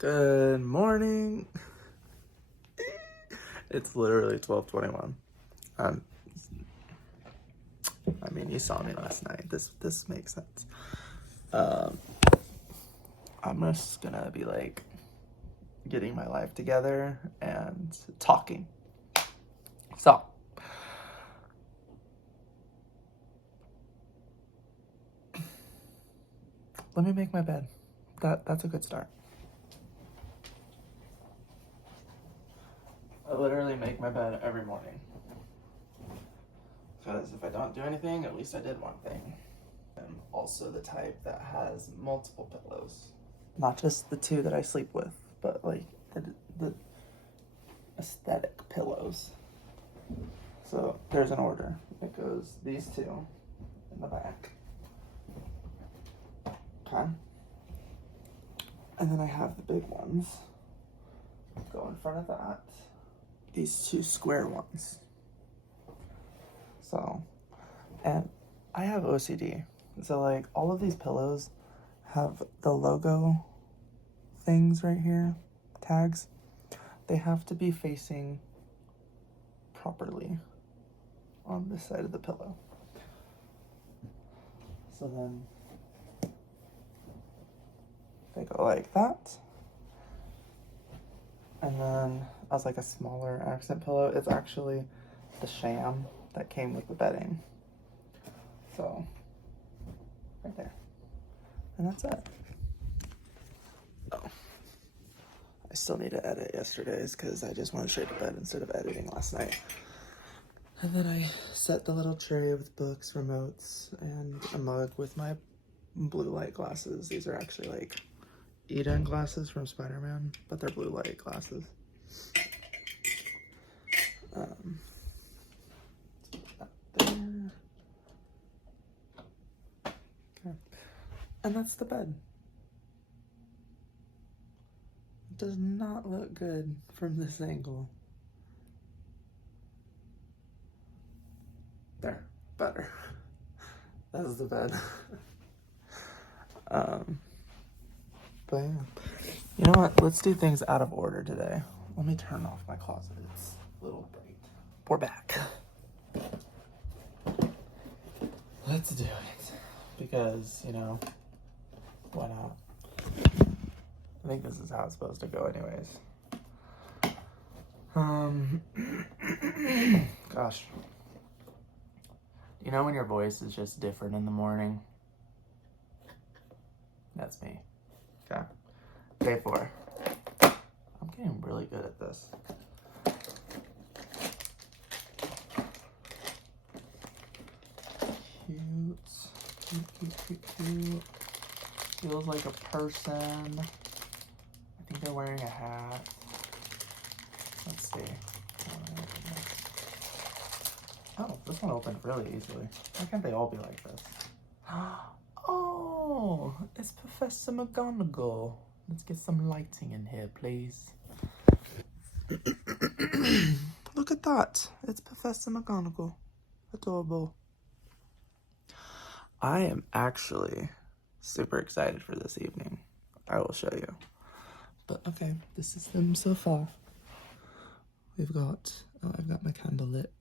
Good morning. It's literally 12:21. Um, I mean, you saw me last night. This makes sense. Um, I'm just gonna be like getting my life together and talking. So, let me make my bed. That's a good start. I literally make my bed every morning. Because if I don't do anything, at least I did one thing. I'm also the type that has multiple pillows. Not just the two that I sleep with, but like the aesthetic pillows. So there's an order. It goes these two in the back. Okay. And then I have the big ones go in front of that. These two square ones. So, and I have OCD. So like all of these pillows have the logo things right here, tags. They have to be facing properly on this side of the pillow. So then they go like that. And then as like a smaller accent pillow, it's actually the sham that came with the bedding. So, right there. And that's it. Oh. I still need to edit yesterday's because I just went straight to bed instead of editing last night. And then I set the little tray with books, remotes, and a mug with my blue light glasses. These are actually like Eden glasses from Spider-Man, but they're blue light glasses. There. Okay. And that's the bed. It does not look good from this angle. There, better. That's the bed. But yeah. You know what? Let's do things out of order today. Let me turn off my closet. It's a little bright. We're back. Let's do it. Because, you know, why not? I think this is how it's supposed to go anyways. Gosh. You know when your voice is just different in the morning? That's me. Okay. Day 4. I'm getting really good at this. Cute. Feels like a person. I think they're wearing a hat. Let's see. Oh, this one opened really easily. Why can't they all be like this? Oh, it's Professor McGonagall. Let's get some lighting in here, please. Look at that. It's Professor McGonagall. Adorable. I am actually super excited for this evening. I will show you. But okay, this is them so far. We've got, I've got my candle lit.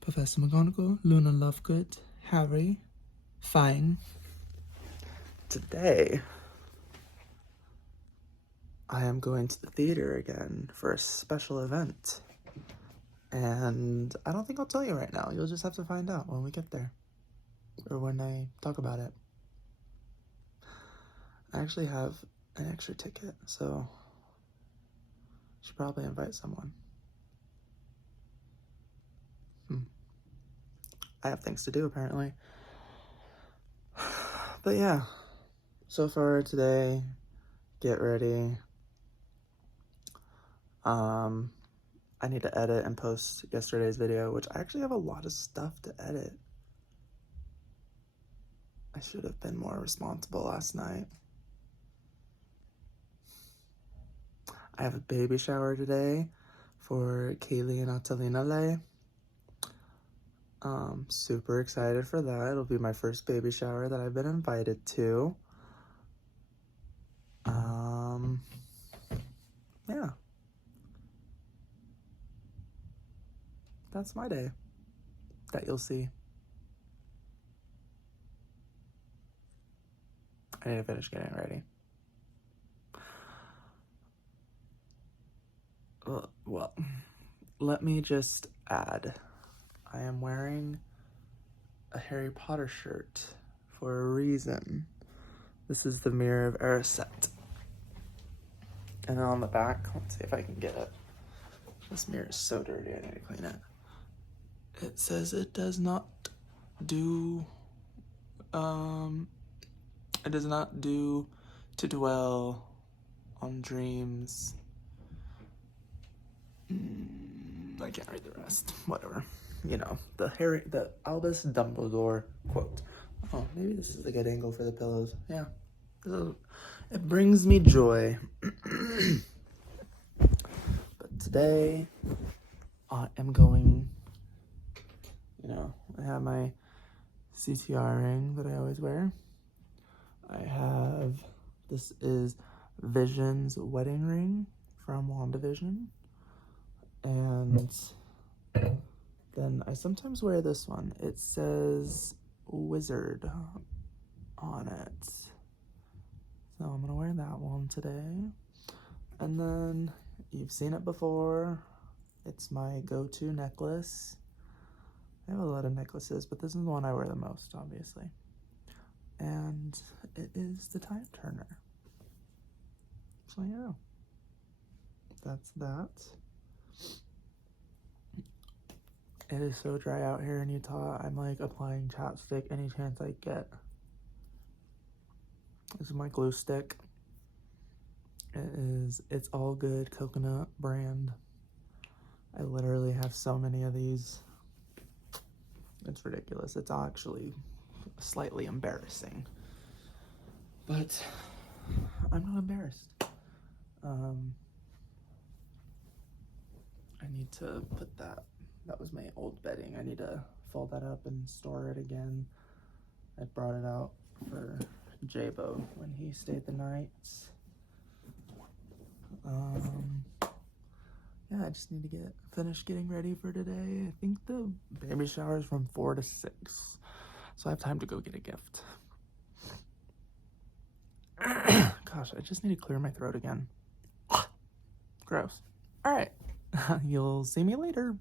Professor McGonagall, Luna Lovegood, Harry, Fang. Today, I am going to the theater again for a special event. And I don't think I'll tell you right now. You'll just have to find out when we get there. Or when I talk about it. I actually have an extra ticket, so I should probably invite someone. I have things to do, apparently. But yeah, so far today, get ready. I need to edit and post yesterday's video, which I actually have a lot of stuff to edit. I should have been more responsible last night. I have a baby shower today for Kaylee and Atalina Lay. Super excited for that. It'll be my first baby shower that I've been invited to. that's my day that you'll see. I need to finish getting ready. Well, let me just add, I am wearing a Harry Potter shirt for a reason. This is the Mirror of Erised. And then on the back, let's see if I can get it. This mirror is so dirty, I need to clean it. It says it does not do to dwell on dreams. I can't read the rest. Whatever. You know, the Albus Dumbledore quote. Oh, maybe this is a good angle for the pillows. Yeah. It brings me joy. But today, I am going, you know, I have my CTR ring that I always wear. This is Vision's wedding ring from WandaVision. And then I sometimes wear this one. It says Wizard on it. So I'm gonna wear that one today. And then you've seen it before. It's my go-to necklace. I have a lot of necklaces, but this is the one I wear the most, obviously. And it is the Time Turner. So yeah, that's that. It is so dry out here in Utah. I'm like applying chapstick any chance I get. This is my glue stick. It's All Good coconut brand. I literally have so many of these. It's ridiculous. It's actually slightly embarrassing. But I'm not embarrassed. I need to put that was my old bedding. I need to fold that up and store it again. I brought it out for Jabo when he stayed the night. Yeah, I just need to finish getting ready for today. I think the baby shower is from 4 to 6, so I have time to go get a gift. Gosh, I just need to clear my throat again. Gross. All right, you'll see me later.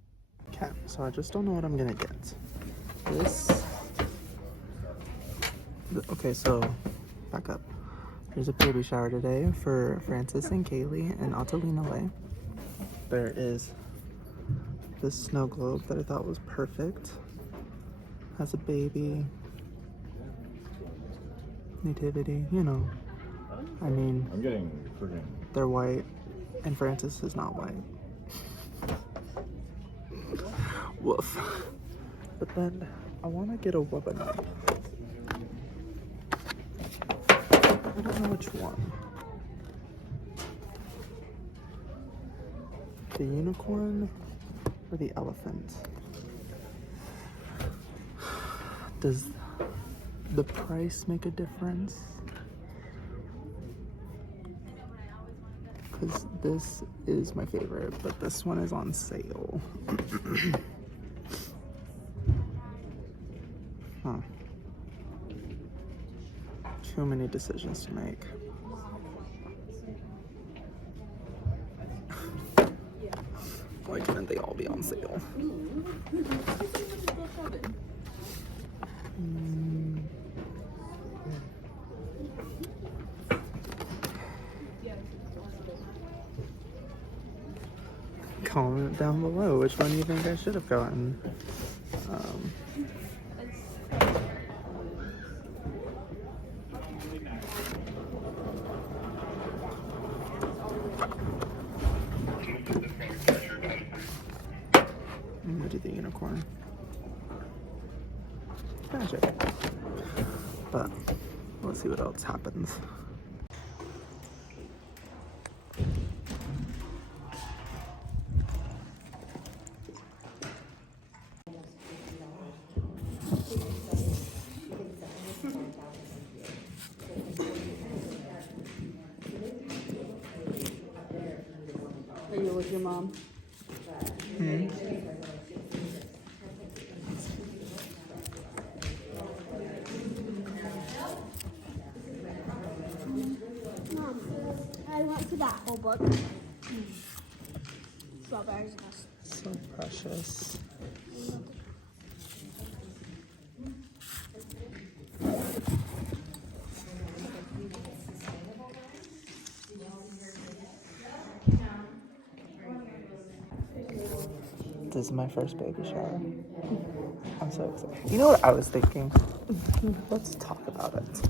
Okay, so I just don't know what I'm gonna get. Okay, so back up. There's a baby shower today for Francis and Kaylee and Ottalina Lay. There is this snow globe that I thought was perfect. Has a baby. Nativity, you know. I mean, I'm getting freaking. They're white, and Francis is not white. Woof. But then I want to get a webinar. I don't know which one. The unicorn or the elephant? Does the price make a difference? Because this is my favorite, but this one is on sale. Huh. Too many decisions to make. Why couldn't they all be on sale? Comment down below which one you think I should have gotten. I'm gonna do the unicorn. Magic. But let's see what else happens. Are you with your mom? to that whole book. Strawberries. So precious. This is my first baby shower. I'm so excited. You know what I was thinking? Let's talk about it.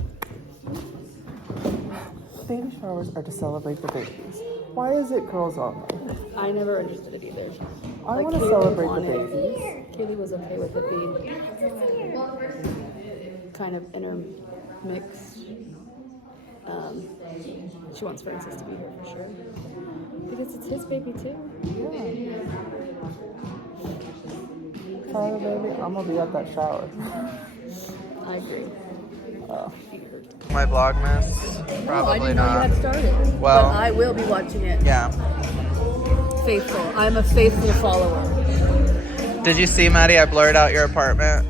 Baby showers are to celebrate the babies. Why is it girls only? I never understood it either. I want to celebrate the babies. Kaylee was okay with it being kind of intermixed. She wants Francis to be here for sure. Because it's his baby too. Yeah. Sorry, baby. I'm gonna be at that shower. I agree. My Vlogmas? Probably not. You had started. Well, but I will be watching it. Yeah. Faithful. I'm a faithful follower. Did you see, Maddie? I blurred out your apartment.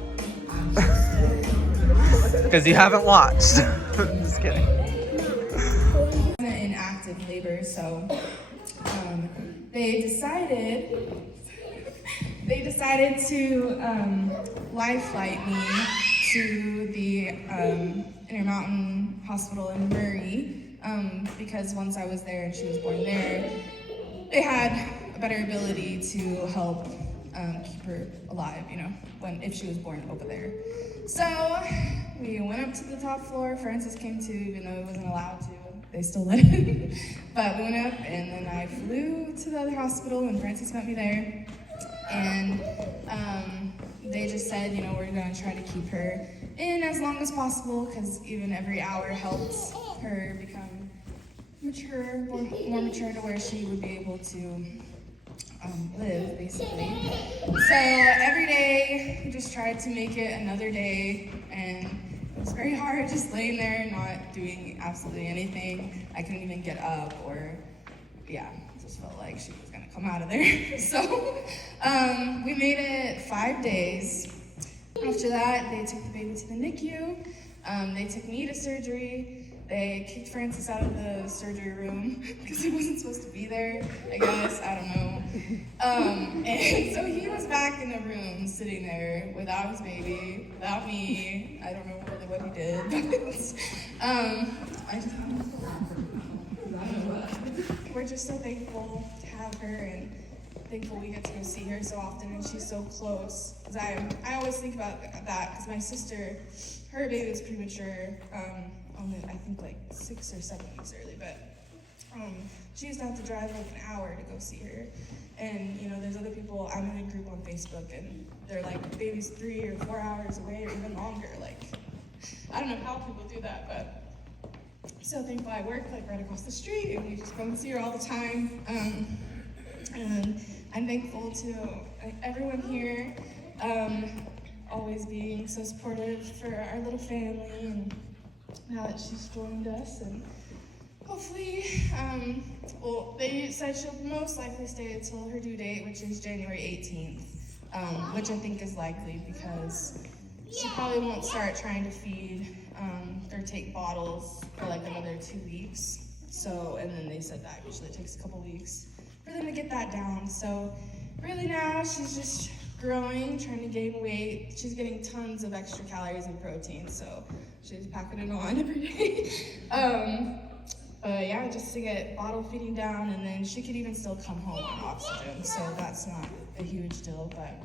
Because you haven't watched. Just kidding. In active labor, so they decided to life flight me to the Intermountain Hospital in Murray because once I was there and she was born there, they had a better ability to help keep her alive, you know, if she was born over there. So we went up to the top floor. Francis came too, even though he wasn't allowed to. They still let him. But we went up, and then I flew to the other hospital, and Francis met me there. And they just said, you know, we're gonna try to keep her in as long as possible, because even every hour helps her become mature, more mature to where she would be able to live, basically. So every day, we just tried to make it another day, and it was very hard just laying there, not doing absolutely anything. I couldn't even get up, or, yeah, it just felt like she was gonna come out of there. So we made it 5 days. After that, they took the baby to the NICU. They took me to surgery. They kicked Francis out of the surgery room because he wasn't supposed to be there, I guess, I don't know. And so he was back in the room, sitting there without his baby, without me. I don't know really what he did, but we're just so thankful to have her, and thankful we get to go see her so often, and she's so close. Cause I always think about that, because my sister, her baby was premature, I think like 6 or 7 weeks early, but she used to have to drive like an hour to go see her. And you know, there's other people, I'm in a group on Facebook, and they're like, baby's 3 or 4 hours away or even longer. Like, I don't know how people do that, but so thankful I work like right across the street, and we just go and see her all the time. And I'm thankful to everyone here, always being so supportive for our little family, and now that she's joined us, and hopefully, well, they said she'll most likely stay until her due date, which is January 18th, which I think is likely because she probably won't start trying to feed or take bottles for like another 2 weeks. So, and then they said that usually takes a couple weeks for them to get that down. So really now she's just growing, trying to gain weight. She's getting tons of extra calories and protein, so she's packing it on every day. Yeah, just to get bottle feeding down, and then she could even still come home on oxygen, so that's not a huge deal, but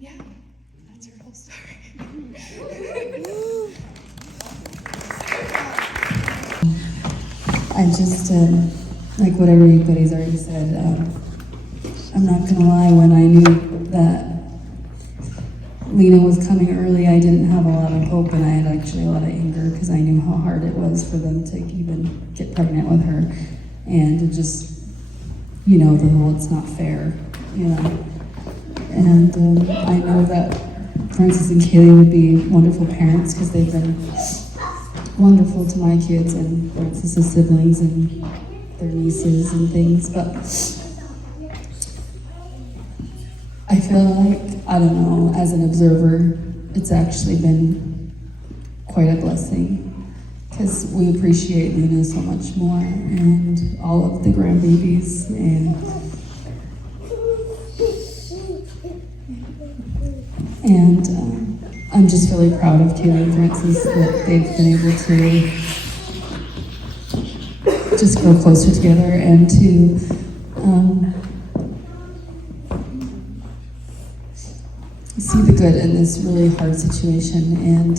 yeah, that's her whole story. I just, like what everybody's already said, I'm not gonna lie, when I knew that Lena was coming early, I didn't have a lot of hope, and I had actually a lot of anger because I knew how hard it was for them to even get pregnant with her, and to just, you know, the whole it's not fair, you know. And I know that Francis and Kaylee would be wonderful parents because they've been wonderful to my kids and Francis's siblings and their nieces and things, but I feel like, I don't know, as an observer, it's actually been quite a blessing because we appreciate Lena so much more and all of the grandbabies. And I'm just really proud of Taylor and Francis that they've been able to just grow closer together and to see the good in this really hard situation. And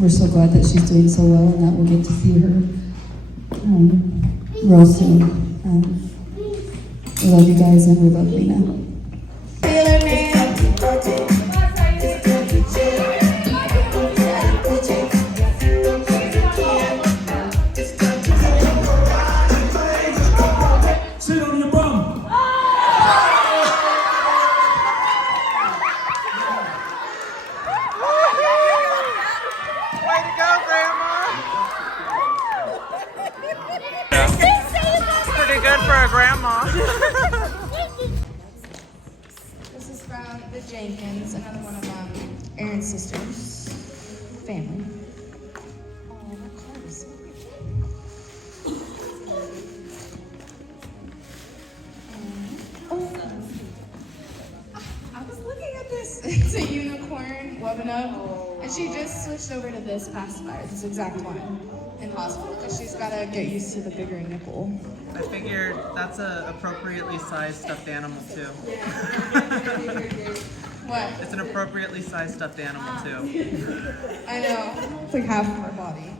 we're so glad that she's doing so well and that we'll get to see her real soon. We love you guys and we love Lena. Sit on your bum. Way to go, Grandma! Pretty good for a grandma. This is from the Jenkins, another one of Aaron's sisters' family. Oh, that card is so I was looking at this. It's a unicorn woven up, and she just switched over to this pacifier, this exact one, in hospital, because she's got to get used to the bigger nipple. I figured that's a appropriately sized stuffed animal too. What? It's an appropriately sized stuffed animal too. I know. It's like half of her body.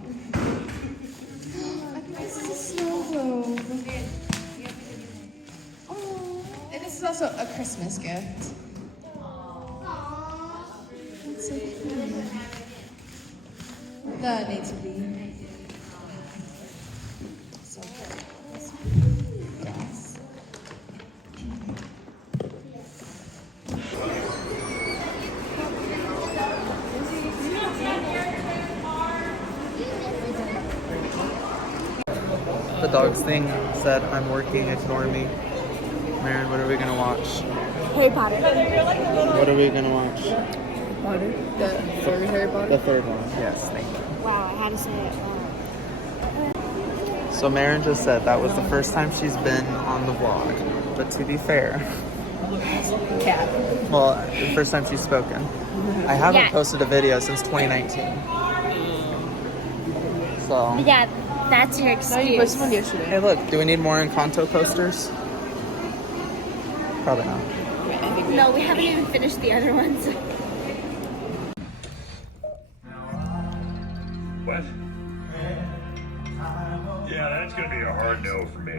I think this is a snow globe. Oh, and this is also a Christmas gift. That's so cute. The nativity. So good. Yes. The dogs thing said, "I'm working, ignore me." Maren, what are we gonna watch? Harry Potter. What are we gonna watch? Potter. The third Harry Potter. The third one. Yes, thank you. Wow, I had to say it. So Maren just said that was the first time she's been on the vlog. But to be fair, Cat. well, the first time she's spoken. I haven't posted a video since 2019. So, Yeah, that's your excuse. one yesterday. hey look, do we need more Encanto coasters? Probably not. No, we haven't even finished the other ones. What? Yeah, that's gonna be a hard no for me.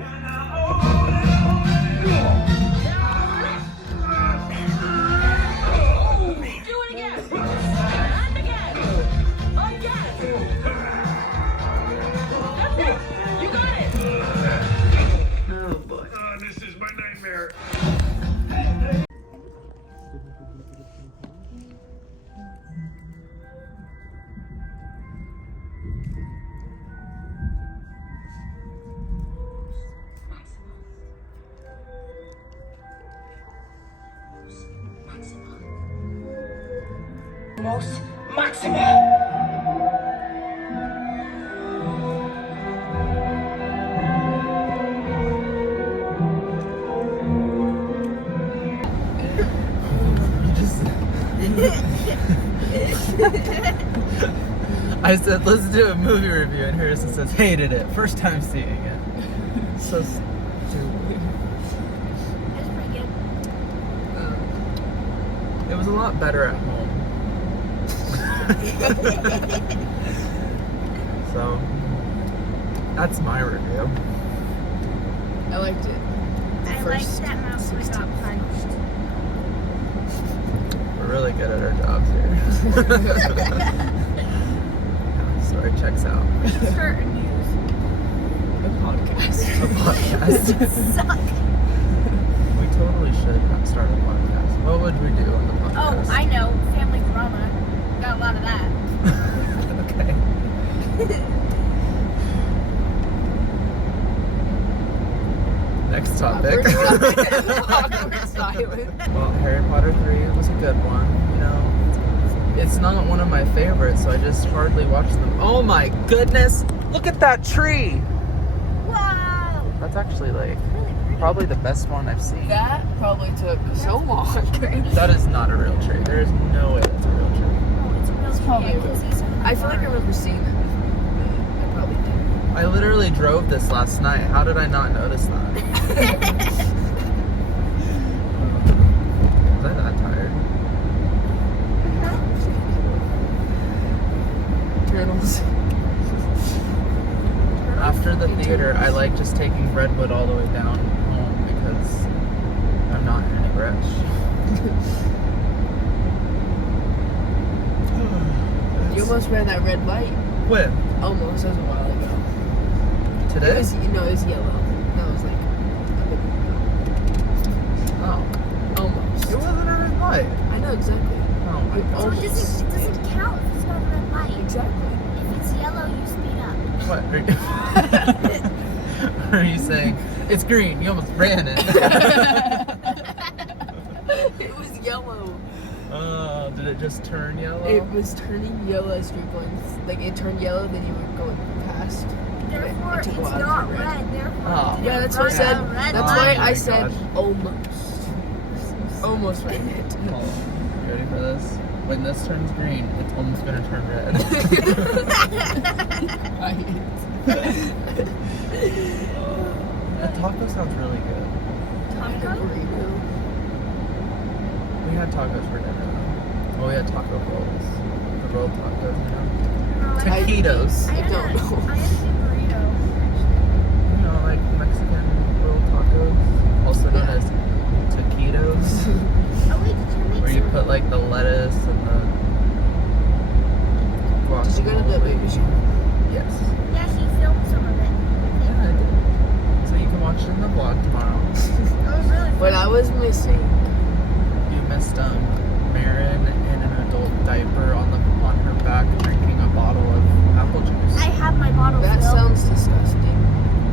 Do it again! And again! Again! That's it! You got it! This is my nightmare. Most Maxima! I said, let's do a movie review, and Harrison says, hated it. First time seeing it. So stupid. That's pretty good. It was a lot better at home. So, that's my review. I liked it. I liked that mouse when got punched. We're really good at our jobs here. So it checks out. Certain news. A podcast. Suck. We totally should start a podcast. What would we do on the podcast? Oh, I know. Family drama. Got a lot of that. Okay. Next topic. Well, Harry Potter 3 was a good one. You know, It's not one of my favorites, so I just hardly watch them. Oh my goodness! Look at that tree! Wow. That's actually like Really pretty. probably the best one I've seen. That probably took so long. That is not a real tree. There is no way that's a real tree. Oh, it's real probably pretty. I can see some of the I feel like I bark. remember seeing that before. I probably did. I literally drove this last night. How did I not notice that? Was I that tired? Turtles. After the theater, I like just taking Redwood all the way down home because I'm not in any rush. You almost ran that red light. When? Almost. That was a while ago. It Today? was, it was yellow. That was like a Oh. bit, almost. It wasn't a red light. I know exactly. Oh my It god. So it doesn't count if it's not a red light. Exactly. If it's yellow, you speed up. What? Are you saying it's green? You almost ran it. It was yellow. Did it just turn yellow? It was turning yellow as we were going. Like it turned yellow, then you would go past. Therefore, It it's took a while to not turn red. red. Therefore, Oh. Yeah, that's what I Run said. a red That's light. why Oh I my said gosh. almost. Almost ran it. Hold on. You ready for this? When this turns green, it's almost gonna turn red. The taco sounds really good. Taco? We had tacos for dinner. Well, we had taco rolls. The rolled tacos, you know? No, I Taquitos. had don't know. I had a good burrito. You know, like Mexican rolled tacos, also known as taquitos, Oh wait, did you make where you some? put like the lettuce and the Did you go to the guacamole. baby shower? Yes. Yeah, she filmed some of it. Yeah, I did. So you can watch it in the vlog tomorrow. It was really fun. What I was missing. You missed Marin in an adult diaper on her back drinking a bottle of apple juice. I have my bottle That filled. sounds disgusting.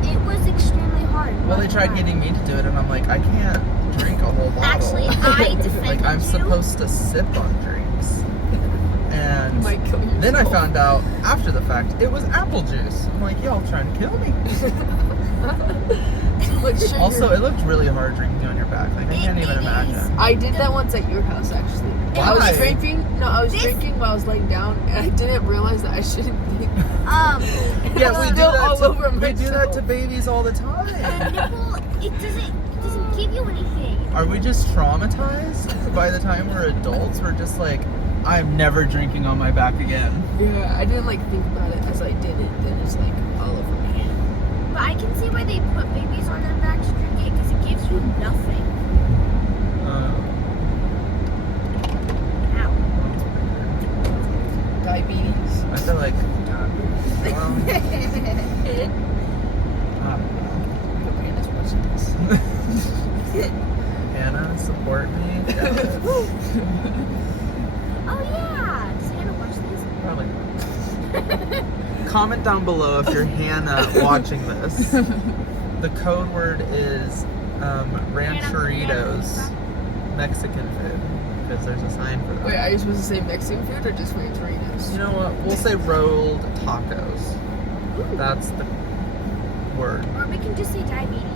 It was extremely hard. Well, they not tried gonna getting lie. me to do it, and I'm like, I can't drink a whole bottle. Actually, I defended like I'm you. supposed to sip on drinks. And You might kill yourself. then I found out after the fact it was apple juice. I'm like, y'all trying to kill me. Like, sugar. Also, it looked really hard drinking on your back. Like I can't even It is. imagine. I did that once at your house actually. I Why? was drinking. No, I was This- drinking while I was laying down, and I didn't realize that I shouldn't be. Yeah, we do Still that. all over We do that myself. to babies all the A time. nipple, it doesn't give you anything. Are we just traumatized? By the time we're adults, we're just like, I'm never drinking on my back again. Yeah, I didn't like think about it as I did it. Then it's like all over me. But I can see why they put babies on their backs to drink it because it gives you nothing. Ow. Diabetes. I feel like, Hannah, support me. Oh yeah. Does Hannah watch these? Probably not. Comment down below if you're Hannah watching this. The code word is rancheritos, Mexican food, because there's a sign for that. Wait, are you supposed to say Mexican food or just Rancheritos? You know what? We'll say rolled tacos. Ooh. That's the word. Or we can just say diabetes.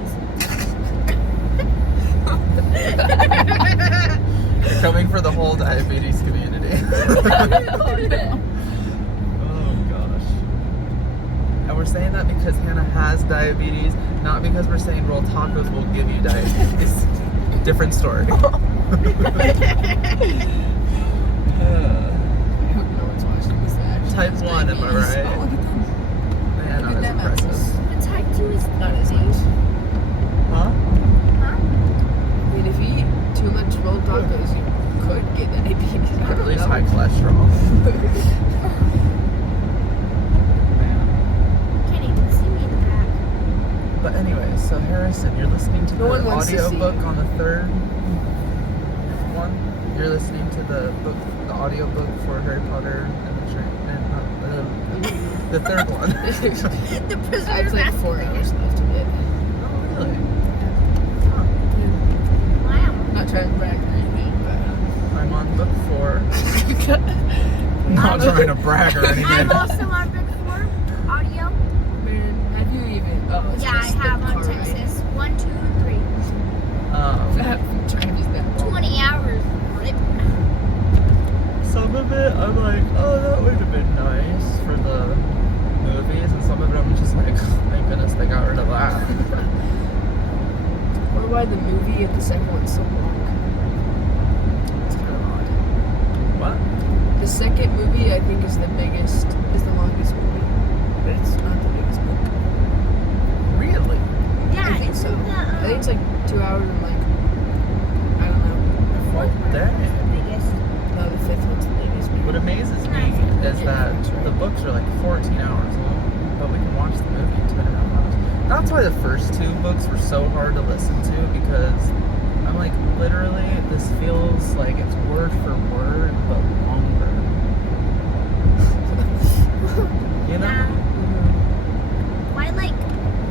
You're coming for the whole diabetes community. Oh gosh. And we're saying that because Hannah has diabetes, not because we're saying rolled tacos will give you diabetes. Different story. No one's watching this actually. Type has 1, am I diabetes. right? Oh, look at them. Man, Look that at is them impressive. apples. But type 2 is Not as easy. much. Huh? Huh? I mean, if you eat too much rolled tacos, you could get diabetes. I Or at don't least know. high cholesterol. Man. Can't even see me in the back. But anyway, so Harrison, you're listening to No the one wants to see audiobook you. on the third one. You're listening to the book, the audiobook for Harry Potter and the third one. The I prisoner have like 4 hours left of it. Oh, really? Wow. Not trying to brag or anything, but I'm on book 4. trying to brag or anything. I'm also on book 4 audio. Man, have you even? Oh, it's Yeah, I just the have on car ride. Texas. 1, 2, and 3. Travis, that 20 hours. Rip. Some of it, I'm like, oh, that would have been nice for the movies, and some of it, I'm just like, thank goodness they got rid of that. I wonder why the movie and the second one's so long. It's kind of odd. What? The second movie, I think, is the longest movie. But it's not the biggest book. Really? Yeah, I think so. isn't the, I think it's like 2 hours and like, I don't know. Well, dang. biggest. No, the fifth one's the biggest movie. What amazes me is that the books are like 14 hours long, but we can watch the movie in 2.5 hours. That's why the first 2 books were so hard to listen to, because I'm like, literally, this feels like it's word for word, but longer. You know? Yeah. Why, like,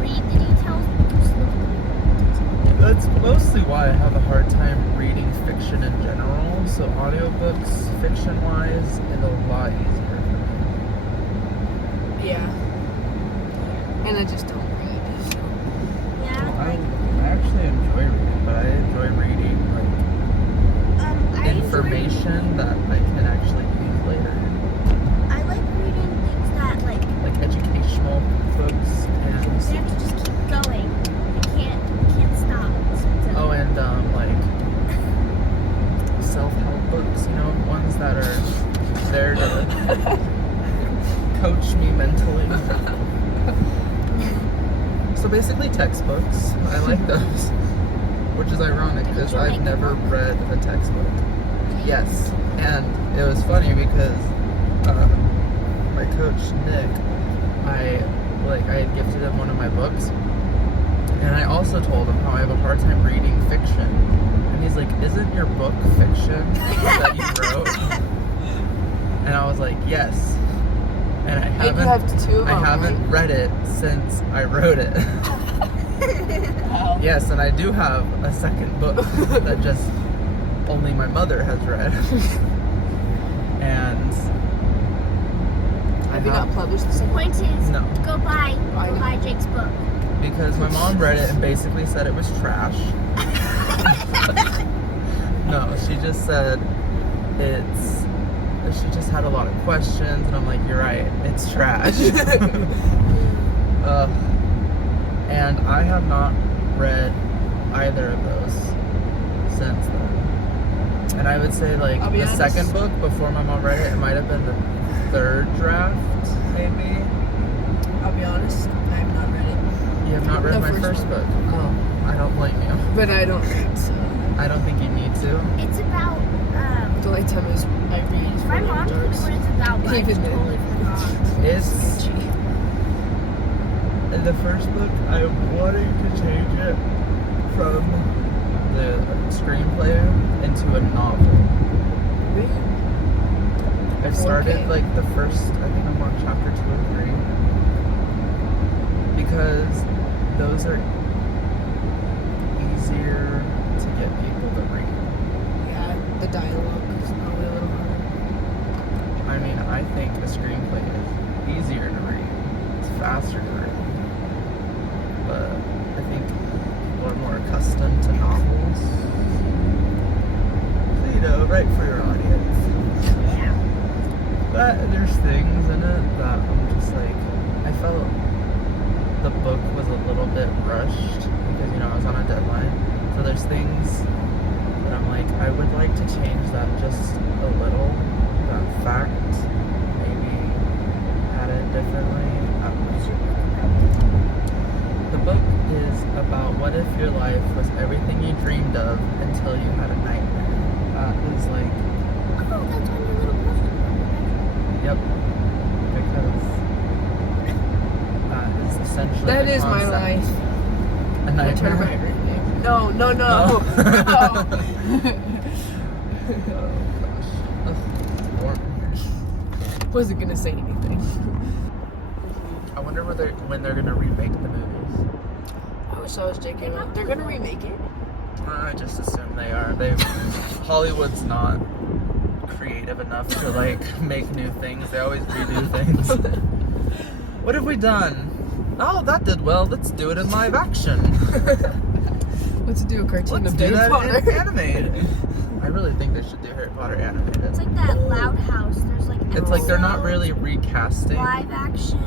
read the details? That's mostly why I have a hard time reading fiction in general. So audiobooks, fiction-wise, is a lot easier for me. Yeah. And I just don't read. So. Yeah, I like, actually enjoy reading, but I enjoy reading I like information that I can actually use later. I like reading things that, like, Like educational books and you have to just keep going. You can't stop. oh, and like self-help books, you know, ones that are there to coach me mentally. So basically textbooks. I like those, which is ironic because I've never read a textbook. Yes, and it was funny because my coach Nick, I had gifted him one of my books, and I also told him how I have a hard time reading fiction, and he's like, "Isn't your book fiction that you wrote?" And I was like, "Yes." And I And you have two of them, haven't right? read it since I wrote it. Wow. Yes, and I do have a second book that just only my mother has read. And Have you not published the second one? Point is, No. go buy Jake's book. Because my mom read it and basically said it was trash. No, she just said she just had a lot of questions, and I'm like, you're right, it's trash. And I have not read either of those since then. And I would say, like, I'll be the honest. second book before my mom read it might have been the third draft, maybe. I'll be honest, I have not read it. You have not read The my first first one. book. Oh, I don't blame you. But I don't read, so. I don't think you need to. It's about, The only time I read is my when mom I'm told me dark. what it's about, but I Even then. totally forgot. It's in the first book. I'm wanting to change it from the screenplay into a novel. I've started Okay. like the first. I think I'm on chapter 2 or 3 because those are easier to get people to read. Yeah, the dialogue is probably a little harder. I mean, I think the screenplay is easier to read. It's faster to read. But I think people are more accustomed to novels. So, you know, right for your audience. Yeah. But there's things in it that I'm just like, I felt the book was a little bit rushed because, you know, I was on a deadline. So there's things that I'm like, I would like to change that just a little. That fact, maybe add it differently. I don't know. The book is about what if your life was everything you dreamed of until you had a nightmare. That is like, Oh, that's on your little poster. yep, because that is essentially That the is my concept. life. A My turn my nightmare. name. No. No. No. Oh gosh. Ugh, it's warm in here. Wasn't gonna say anything. I wonder when they're gonna remake the movies. I wish I was JK. They're gonna remake it. I just assume they are. Hollywood's not creative enough to like make new things. They always redo things. What have we done? Oh, that did well. Let's do it in live action. Let's do a cartoon Let's of do Harry that Potter. in animated. I really think they should do Harry Potter animated. It's like that Loud House. There's like It's like they're not episodes, really recasting live action.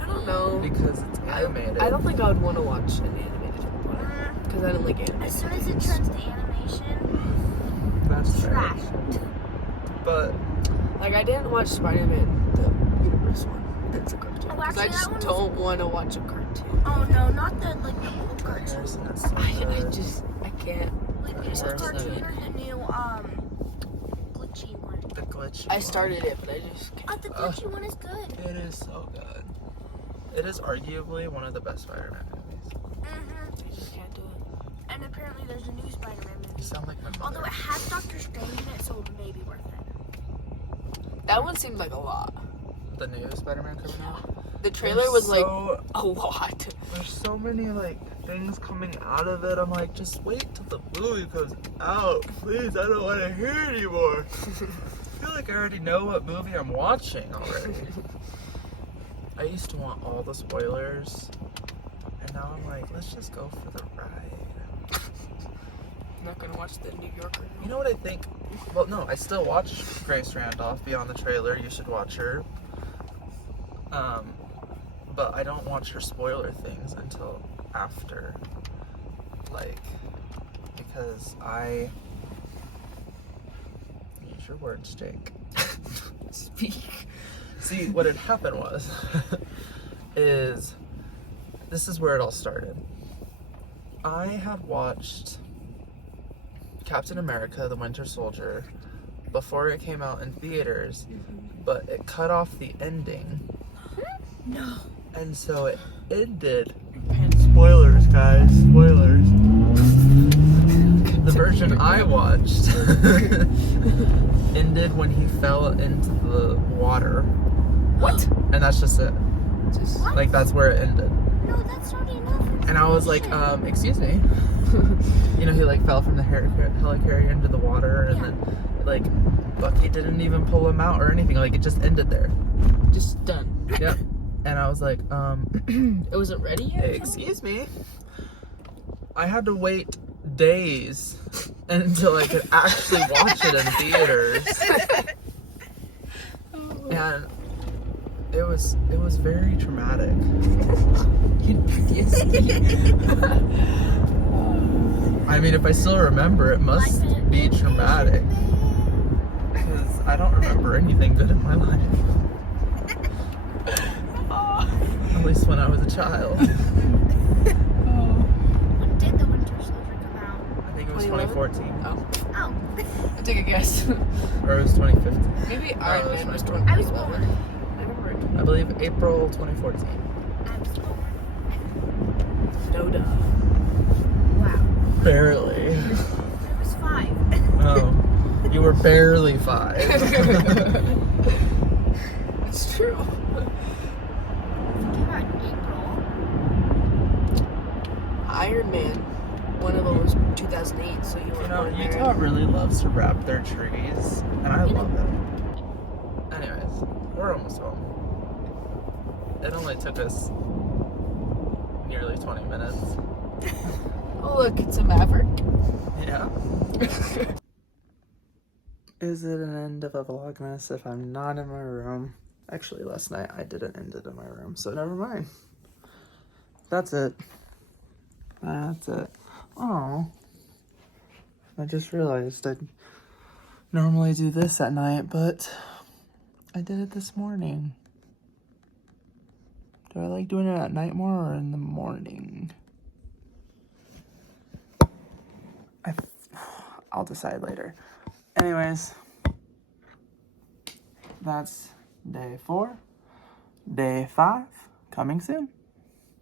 I don't know. because it's animated. I don't think I would want to watch an animated Harry Potter because I don't like animated. As soon as it turns to animation, That's fair. trash. But Like I didn't watch Spider-Man the Universe one. It's a cartoon. Oh, 'Cause actually, I that just one was- don't want to watch a cartoon. Oh no, not the old cartoon. Harrison is so I good. just I can't. Like the Harrison. old cartoon or the new glitchy one. The glitch. I started it, but I just can't. Oh, the glitchy one is good. It is so good. It is arguably one of the best Spider-Man movies. I just can't do it. And apparently there's a new Spider-Man You movie. sound like my mother. Although it has Doctor Strange in it, so it may be worth it. That one seemed like a lot. The new Spider-Man coming out. The trailer was like so, a lot. there's so many like things coming out of it. I'm like, just wait till the movie comes out, please. I don't want to hear anymore. I feel like I already know what movie I'm watching already. I used to want all the spoilers, and now I'm like, let's just go for the ride. I'm not gonna watch the New Yorker. You know what I think? Well, no, I still watch Grace Randolph beyond the trailer. You should watch her. But I don't watch her spoiler things until after, like, because I use your words, Jake. Speak. See, what had happened was, this is where it all started. I had watched Captain America, the Winter Soldier, before it came out in theaters, but it cut off the ending. No. And so it ended. Spoilers, guys, spoilers. The version I watched ended when he fell into the water. What? And that's just it. Just Like, that's where it ended. No, that's not enough. And I was like, excuse me. You know, he like fell from the helicarrier into the water, and then like Bucky didn't even pull him out or anything. Like, it just ended there. just done. Yep. And I was like, It wasn't ready yet? excuse me. I had to wait days until I could actually watch it in theaters. And it was very traumatic. I mean, if I still remember, it must be traumatic. Because I don't remember anything good in my life. At least when I was a child. When did the Winter Soldier come out? I think it was 2011? 2014. Oh, Oh, I'll take a guess. Or it was 2015. Maybe it Iron was Man was 2012. I was 2011. born. I remember it. I believe April 2014. I was born. No duh. Wow. Barely. I was 5. Oh. You were barely 5. It's true. Came out in April. Iron Man, one of them was 2008, so you You were know, born Utah there. really loves to wrap their trees, and I love it. Anyways, we're almost home. It only took us nearly 20 minutes. Oh look, it's a Maverick. Yeah. Is it an end of a Vlogmas if I'm not in my room? Actually, last night I didn't end it in my room, so never mind. That's it. That's it. Oh, I just realized I normally do this at night, but I did it this morning. Do I like doing it at night more or in the morning? I'll decide later. Anyways, that's day 4. Day 5 coming soon.